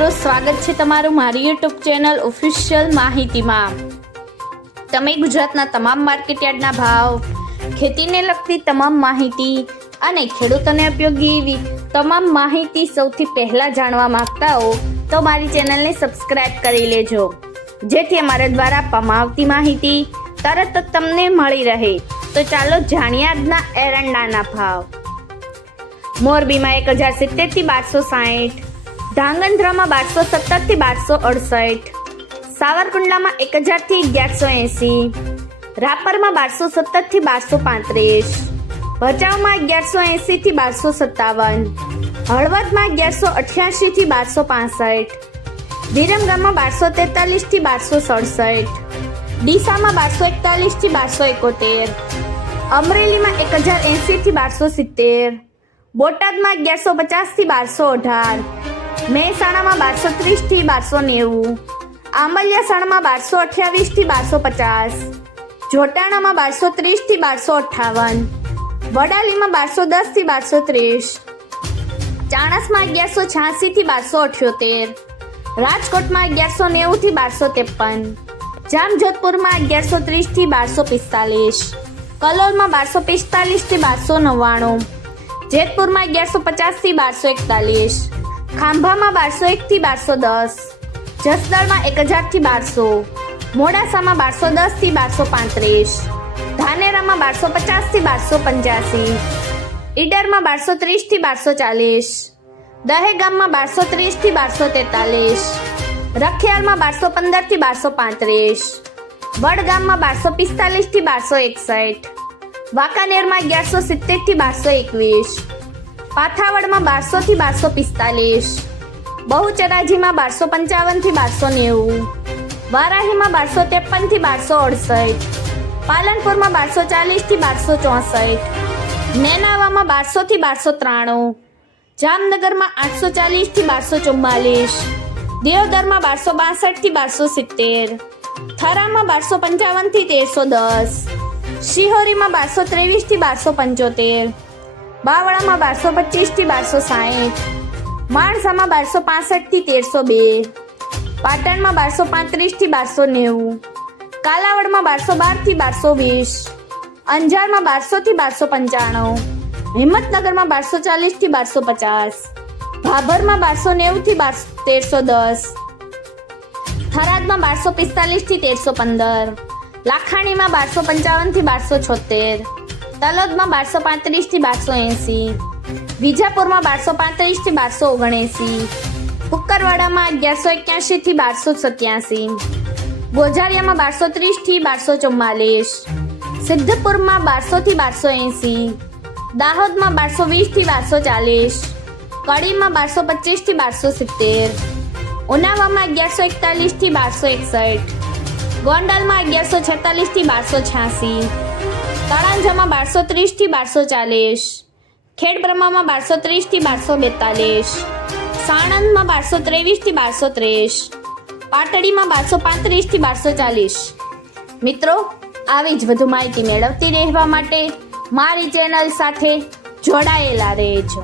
મિત્રો, સ્વાગત છે તમારું મારી યુટ્યુબ ચેનલ ઓફિશિયલ માહિતીમાં। તમે ગુજરાતના તમામ માર્કેટયાર્ડના ભાવ, ખેતીને લગતી તમામ માહિતી અને ખેડૂતોને ઉપયોગી એવી તમામ માહિતી સૌથી પહેલા જાણવા માંગતા હો તો મારી ચેનલને સબસ્ક્રાઇબ કરી લેજો, જેથી અમારા દ્વારા આપવામાં આવતી માહિતી તરત જ તમને મળી રહે। તો ચાલો જાણીએ આજના એરંડાના ભાવ। મોરબીમાં 1070 થી 1260, ધાંગધ્રામાં 1270 થી 1268, સાવરકુંડલામાં 1000 થી 1180, રાપરમાં 1270 થી 1235, ભચાઉમાં 1180 થી 1257, હળવદમાં 1188 થી 1265, વિરમગામમાં 1243 થી 1267, ડીસામાં 1241 થી 1271, અમરેલીમાં 1080 થી 1270, બોટાદમાં 1150 થી 1218, મહેસાણામાં 1230 થી 1290, આંબલિયાસાણમાં 1228 થી 1250, જોટાણામાં 1230 થી 1258, વડાલીમાં 1210 થી 1230, ચાણસમાં 1186 થી 1278, રાજકોટમાં 1190 થી 1253, જામજોધપુરમાં 1130 થી 1245, કલોલમાં 1245 થી 1299, જેતપુરમાં 1150 થી 1241, ખાંભામાં 1201 થી 1210, જસદણમાં 1000 થી 1200, મોડાસામાં 1210 થી 1235, ધાનેરામાં 1250 થી 1285, ઈડરમાં 1230 થી 1240, દહેગામમાં 1230 થી 1243, રખિયાલમાં 1215 થી 1235, વડગામમાં 1245 થી 1261, વાંકાનેરમાં 1170 થી 1221, પાથાવડમાં 1200 થી 1245, બહુચરાજીમાં 1255 થી 1290, વારાહીમાં 1253 થી 1268, પાલનપુરમાં 1240 થી 1264, નેનાવામાં 1200 થી 1293, જામનગરમાં 840 થી 1244, દેવદરમાં 1262 થી 1270, થરામાં 1255 થી 1310, શિહોરીમાં 1223 થી 1275, બાવળામાં 1225 થી 1260, માણસામાં 1265 થી 1302, પાટણમાં 1235 થી 1290, કાલાવડમાં 1212 થી 1220, અંજારમાં 1200 થી 1295, હિંમતનગરમાં 1240 થી 1250, ભાભરમાં 1290 થી 1310, થરાદમાં 1245 થી 1315, લાખાણીમાં 1255 થી 1276, તલોદમાં 1235 થી 1280, વિજાપુરમાં 1235 થી 1279, કુકરવાડામાં 1181 થી 1287, ગોઝારિયામાં 1230 થી 1244, સિદ્ધપુરમાં 1200 થી 1280, દાહોદમાં 1220 થી 1240, કડીમાં 1225 થી 1270, ઉનાવામાં 1141 થી 1261, ગોંડલમાં 1146 થી 1286, તળાંજામાં 1230 થી 1240, ખેડબ્રહ્મામાં 1230 થી 1242, સાણંદમાં 1223 થી 1230, પાટડીમાં 1235 થી 1240। મિત્રો, આવી જ વધુ માહિતી મેળવતી રહેવા માટે મારી ચેનલ સાથે જોડાયેલા રહેજો।